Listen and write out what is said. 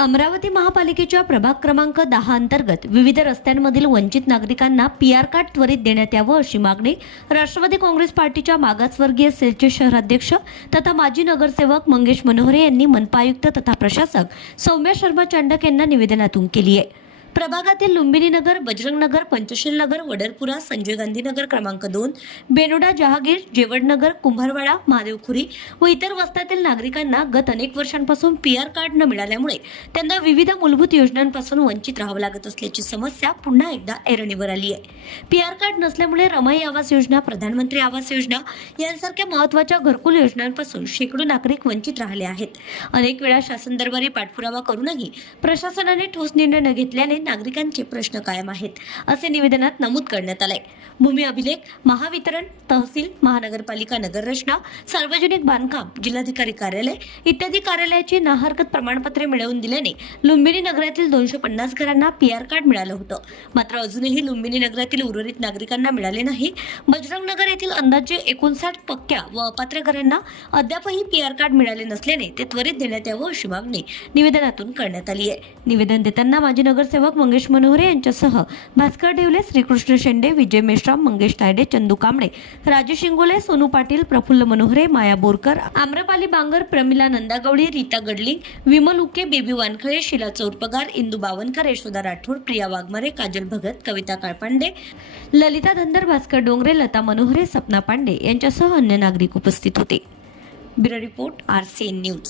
अमरावती महापालिकेच्या प्रभाग क्रमांक दहा अंतर्गत विविध रस्त्यांमधील वंचित नागरिकांना पी आर कार्ड त्वरित देण्यात यावं अशी मागणी राष्ट्रवादी काँग्रेस पार्टीच्या मागासवर्गीय सेलचे शहराध्यक्ष तथा माजी नगरसेवक मंगेश मनोहरे यांनी मनपा आयुक्त तथा प्रशासक सौम्या शर्मा चांडक यांना निवेदनातून केली आहे. प्रभागातील लुंबिनी नगर बजरंग नगर पंचशील नगर वडरपुरा संजय गांधी नगर क्रमांक दोन बेनोडा जहागीर जेवडनगर कुंभारवाडा महादेवखुरी व इतर वस्त्यातील नागरिकांना गत अनेक वर्षांपासून पी आर कार्ड न मिळाल्यामुळे त्यांना विविध मूलभूत योजनांपासून वंचित राहावं लागत असल्याची समस्या पुन्हा एकदा ऐरणीवर आली आहे. पी आर कार्ड नसल्यामुळे रमाई आवास योजना प्रधानमंत्री आवास योजना यांसारख्या महत्त्वाच्या घरकुल योजनांपासून शेकडो नागरिक वंचित राहिले आहेत. अनेक वेळा शासन दरबारी पाठपुरावा करूनही प्रशासनाने ठोस निर्णय न घेतल्याने नागरिकांचे प्रश्न कायम आहेत असे निवेदनात नमूद करण्यात आलंय. भूमी अभिलेख महावितरण तहसील महानगरपालिका नगररचना सार्वजनिक बांधकाम जिल्हाधिकारी कार्यालय इत्यादी कार्यालयाची नाहरकत प्रमाणपत्रे मिळवून दिल्याने लुंबिनी नगरातील दोनशे पन्नास घरांना पी आर कार्ड मिळालं होतं. मात्र अजूनही लुंबिनी नगरातील उर्वरित नागरिकांना मिळाले नाही. बजरंग नगर येथील अंदाजे एकोणसाठ पक्क्या व अपात्र घरांना अद्यापही पी आर कार्ड मिळाले नसल्याने ते त्वरित देण्यात यावं अशी मागणी निवेदनातून करण्यात आली आहे. निवेदन देताना माजी नगरसेवक मंगेश मनोहरे यांच्यासह भास्कर ढेवले श्रीकृष्ण शेंडे विजय मेश्राम मंगेश तायडे चंदू कांबळे राजेश शिंगोले सोनू पाटील प्रफुल्ल मनोहरे माया बोरकर आम्रपाली बांगर प्रमिला नंदागवळी रीता गडलिंग विमल उके बेबी वानखळे शिला चौरपगार इंदू बावनकर यशोदा राठोड प्रिया वाघमारे काजल भगत कविता काळपांडे ललिता धंदर भास्कर डोंगरे लता मनोहरे सपना पांडे यांच्यासह अन्य नागरिक उपस्थित होते. Bureau report R C news.